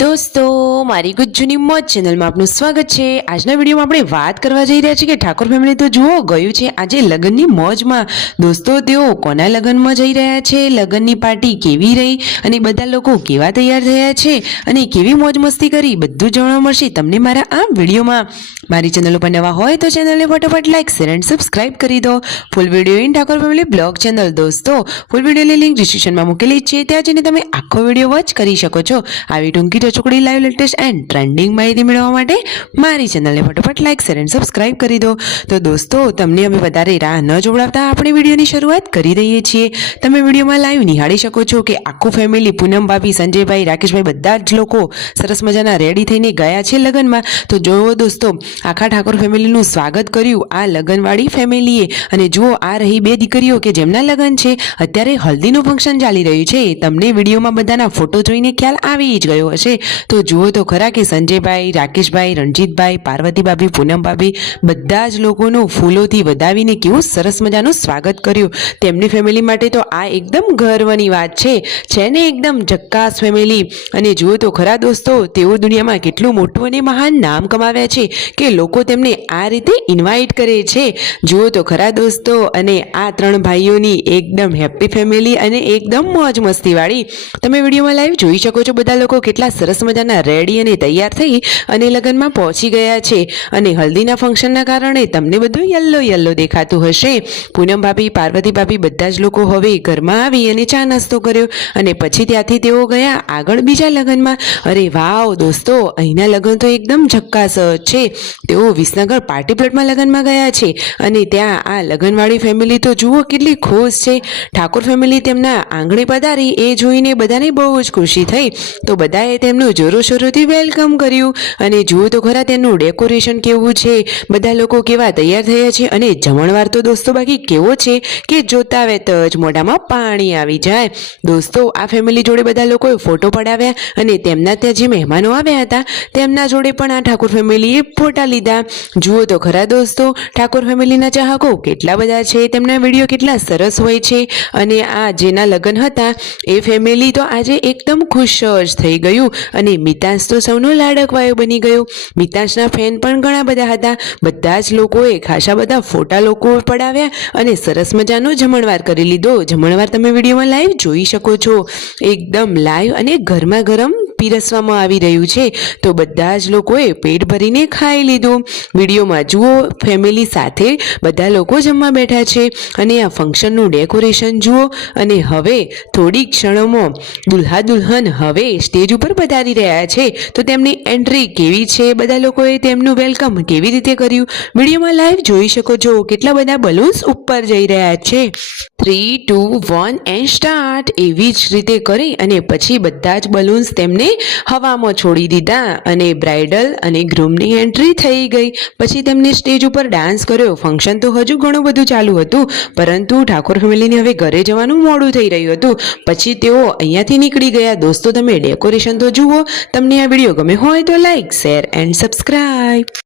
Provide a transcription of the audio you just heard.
દોસ્તો મારી ગુજ્જુની મોજ ચેનલમાં આપનું સ્વાગત છે। આજના વિડીયોમાં આપણે વાત કરવા જઈ રહ્યા છીએ કે ઠાકોર ફેમિલી તો જુઓ ગયું છે આજે લગ્નની મોજમાં। દોસ્તો તેઓ કોના લગ્નમાં જઈ રહ્યા છે, લગ્નની પાર્ટી કેવી રહી અને બધા લોકો કેવા તૈયાર થયા છે અને કેવી મોજ મસ્તી કરી બધું જાણવા મળશે તમને મારા આ વિડીયોમાં। મારી ચેનલ ઉપર નવા હોય તો ચેનલને ફટાફટ લાઈક શેર એન્ડ સબસ્ક્રાઇબ કરી દો। Full video in Thakor family blog channel દોસ્તો ફૂલ વિડીયોની લિંક ડિસ્ક્રિપ્શનમાં મૂકેલી છે, ત્યાં જઈને તમે આખો વિડીયો વોચ કરી શકો છો। આવી ટૂંકી ટચુકડી લાઈવ લેટેસ્ટ એન્ડ ટ્રેન્ડિંગ માહિતી મેળવવા માટે મારી ચેનલને ફટાફટ લાઈક શેર એન્ડ સબસ્ક્રાઇબ કરી દો। તો દોસ્તો તમને અમે વધારે રાહ ન જોવડાવતા આપણે વિડીયોની શરૂઆત કરી દઈએ છીએ। તમે વિડીયોમાં લાઈવ નિહાળી શકો છો કે આખું ફેમિલી પૂનમ ભાભી, સંજયભાઈ, રાકેશભાઈ બધા જ લોકો સરસ મજાના રેડી થઈને ગયા છે લગ્નમાં। તો જુઓ દોસ્તો આખા ઠાકોર ફેમિલીનું સ્વાગત કર્યું આ લગ્નવાળી ફેમિલીએ। અને જુઓ આ રહી બે દીકરીઓ કે જેમના લગ્ન છે, અત્યારે હલ્દીનું ફંક્શન ચાલી રહ્યું છે। તમને વિડીયોમાં બધાના ફોટો જોઈને ખ્યાલ આવી જ ગયો હશે। તો જુઓ તો ખરા કે સંજયભાઈ, રાકેશભાઈ, રણજીતભાઈ, પાર્વતી ભાભી, પૂનમ ભાભી બધા જ લોકોનું ફૂલોથી વધાવીને કેવું સરસ મજાનું સ્વાગત કર્યું તેમની ફેમિલી માટે। તો આ એકદમ ગર્વની વાત છે ને એકદમ ઝક્કાસ ફેમિલી। અને જુઓ તો ખરા દોસ્તો તેઓ દુનિયામાં કેટલું મોટું અને મહાન નામ કમાવ્યા છે કે લોકો તેમને આ રીતે ઇન્વાઇટ કરે છે। જુઓ તો ખરા દોસ્તો અને આ ત્રણ ભાઈઓની એકદમ હેપી ફેમિલી અને એકદમ મોજ મસ્તીવાળી। તમે વિડીયોમાં લાઈવ જોઈ શકો છો બધા લોકો કેટલા સરસ મજાના રેડી અને તૈયાર થઈ અને લગ્નમાં પહોંચી ગયા છે। અને હલ્દીના ફંક્શનના કારણે તમને બધું યલો યલો દેખાતું હશે। પૂનમ ભાભી, પાર્વતી ભાભી બધા જ લોકો હવે ઘરમાં આવી અને ચા નાસ્તો કર્યો અને પછી ત્યાંથી તેઓ ગયા આગળ બીજા લગ્નમાં। અરે વાવ દોસ્તો અહીંના લગ્ન તો એકદમ ઝક્કાસ છે। તેઓ વિસનગર પાર્ટી પ્લોટમાં લગ્નમાં ગયા છે અને ત્યાં આ લગ્નવાળી ફેમિલી તો જુઓ કેટલી ખુશ છે। ઠાકોર ફેમિલી તેમના આંગણે પધારી એ જોઈને બધાને બહુ જ ખુશી થઈ। તો બધાએ તેમનું જોરોશોરોથી વેલકમ કર્યું અને જુઓ તો ખરા તેનું ડેકોરેશન કેવું છે, બધા લોકો કેવા તૈયાર થયા છે અને જમણવાર તો દોસ્તો બાકી કેવો છે કે જોતા વેત જ મોઢામાં પાણી આવી જાય। દોસ્તો આ ફેમિલી જોડે બધા લોકોએ ફોટો પડાવ્યા અને તેમના ત્યાં જે મહેમાનો આવ્યા હતા તેમના જોડે પણ આ ઠાકોર ફેમિલીએ ફોટા લીધા। જુઓ તો ખરા દોસ્તો ઠાકોર ફેમિલીના ચાહકો કેટલા બધા છે, તેમના વિડીયો કેટલા સરસ હોય છે। અને આ જેના લગ્ન હતા એ ફેમિલી તો આજે એકદમ ખુશ જ થઈ ગયું અને મિતાંશ તો સૌનો લાડકવાયો બની ગયો। મિતાંશના ફેન પણ ઘણા બધા હતા, બધા જ લોકોએ ખાસા બધા ફોટા લોકો પડાવ્યા અને સરસ મજાનો જમણવાર કરી લીધો। જમણવાર તમે વિડીયોમાં લાઈવ જોઈ શકો છો, એકદમ લાઈવ અને ગરમા ગરમ પીરસવામાં આવી રહ્યું છે। તો બધા જ લોકોએ પેટ ભરીને ખાઈ લીધું। વિડીયોમાં જુઓ ફેમિલી સાથે બધા લોકો જમવા બેઠા છે અને આ ફંક્શનનું ડેકોરેશન જુઓ। અને હવે થોડી ક્ષણોમાં દુલ્હા દુલ્હન હવે સ્ટેજ ઉપર પધારી રહ્યા છે। તો તેમની એન્ટ્રી કેવી છે, બધા લોકોએ તેમનું વેલકમ કેવી રીતે કર્યું વિડીયોમાં લાઈવ જોઈ શકો છો। કેટલા બધા બલૂન્સ ઉપર જઈ રહ્યા છે। 3, 2, 1 એન્ડ સ્ટાર્ટ એવી જ રીતે કરી અને પછી બધા જ બલૂન્સ તેમને હવામાં છોડી દીધા અને બ્રાઇડલ અને ગ્રૂમની એન્ટ્રી થઈ ગઈ। પછી તેમને સ્ટેજ ઉપર ડાન્સ કર્યો। ફંક્શન તો હજુ ઘણું બધું ચાલુ હતું પરંતુ ઠાકોર ફેમિલીને હવે ઘરે જવાનું મોડું થઈ રહ્યું હતું, પછી તેઓ અહીંયાથી નીકળી ગયા। દોસ્તો તમે ડેકોરેશન તો જુઓ। તમને આ વિડીયો ગમે હોય તો લાઈક શેર એન્ડ સબસ્ક્રાઇબ।